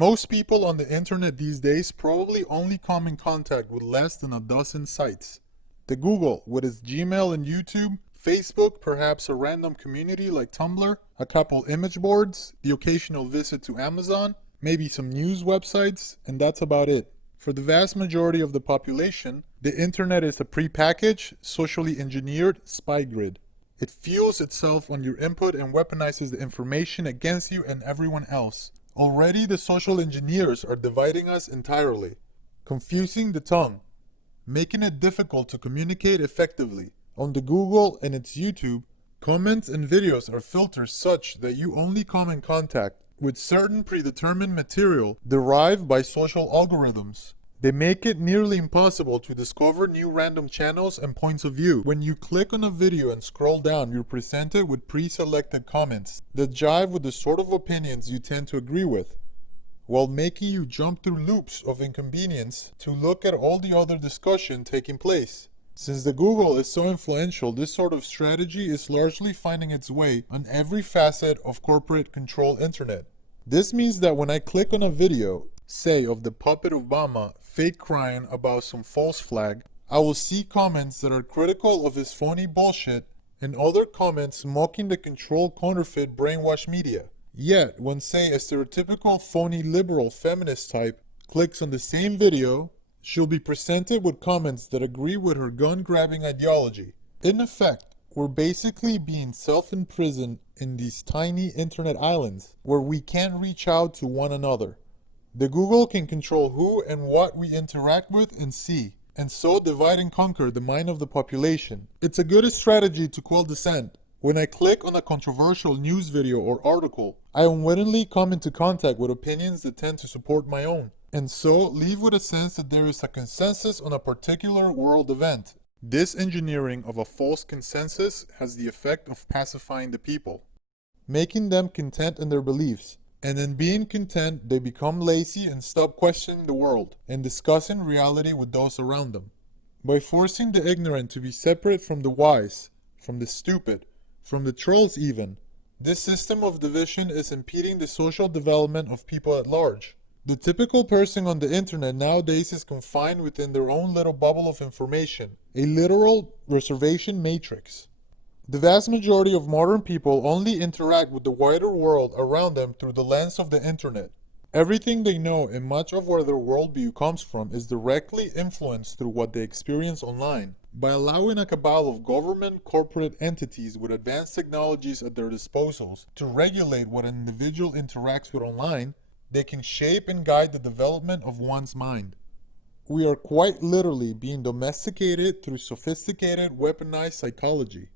Most people on the internet these days probably only come in contact with less than a dozen sites. The Google, with its Gmail and YouTube, Facebook, perhaps a random community like Tumblr, a couple image boards, the occasional visit to Amazon, maybe some news websites, and that's about it. For the vast majority of the population, the internet is a prepackaged, socially engineered spy grid. It fuels itself on your input and weaponizes the information against you and everyone else. Already the social engineers are dividing us entirely, confusing the tongue, making it difficult to communicate effectively. On the Google and its YouTube, comments and videos are filtered such that you only come in contact with certain predetermined material derived by social algorithms. They make it nearly impossible to discover new random channels and points of view. When you click on a video and scroll down, you're presented with pre-selected comments that jive with the sort of opinions you tend to agree with, while making you jump through loops of inconvenience to look at all the other discussion taking place. Since the Google is so influential, this sort of strategy is largely finding its way on every facet of corporate-controlled internet. This means that when I click on a video, say of the puppet Obama fake crying about some false flag, I will see comments that are critical of his phony bullshit and other comments mocking the controlled counterfeit brainwash media. Yet, when say a stereotypical phony liberal feminist type clicks on the same video, she'll be presented with comments that agree with her gun-grabbing ideology. In effect, we're basically being self-imprisoned in these tiny internet islands where we can't reach out to one another. The Google can control who and what we interact with and see, and so divide and conquer the mind of the population. It's a good strategy to quell dissent. When I click on a controversial news video or article, I unwittingly come into contact with opinions that tend to support my own, and so leave with a sense that there is a consensus on a particular world event. This engineering of a false consensus has the effect of pacifying the people, making them content in their beliefs, and in being content they become lazy and stop questioning the world and discussing reality with those around them. By forcing the ignorant to be separate from the wise, from the stupid, from the trolls even, this system of division is impeding the social development of people at large. The typical person on the internet nowadays is confined within their own little bubble of information, a literal reservation matrix. The vast majority of modern people only interact with the wider world around them through the lens of the internet. Everything they know and much of where their worldview comes from is directly influenced through what they experience online. By allowing a cabal of government corporate entities with advanced technologies at their disposals to regulate what an individual interacts with online, they can shape and guide the development of one's mind. We are quite literally being domesticated through sophisticated weaponized psychology.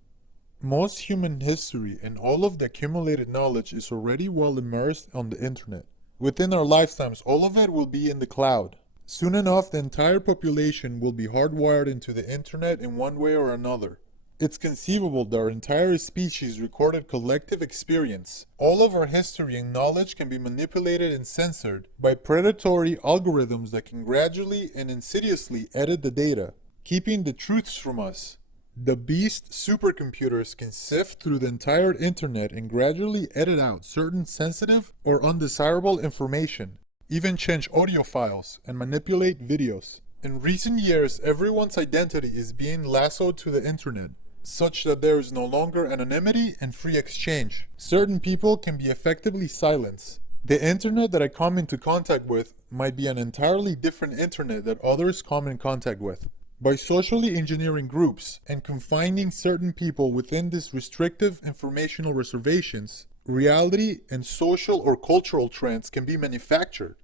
Most human history and all of the accumulated knowledge is already well immersed on the internet. Within our lifetimes, all of it will be in the cloud. Soon enough, the entire population will be hardwired into the internet in one way or another. It's conceivable that our entire species recorded collective experience. All of our history and knowledge can be manipulated and censored by predatory algorithms that can gradually and insidiously edit the data, keeping the truths from us. The beast supercomputers can sift through the entire internet and gradually edit out certain sensitive or undesirable information, even change audio files and manipulate videos. In recent years, everyone's identity is being lassoed to the internet, such that there is no longer anonymity and free exchange. Certain people can be effectively silenced. The internet that I come into contact with might be an entirely different internet that others come in contact with. By socially engineering groups and confining certain people within these restrictive informational reservations, reality and social or cultural trends can be manufactured.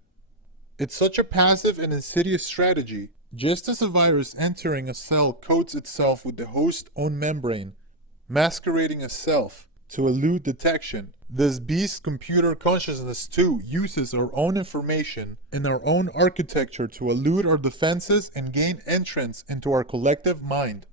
It's such a passive and insidious strategy. Just as a virus entering a cell coats itself with the host's own membrane, masquerading as self to elude detection, this beast computer consciousness too uses our own information and our own architecture to elude our defenses and gain entrance into our collective mind.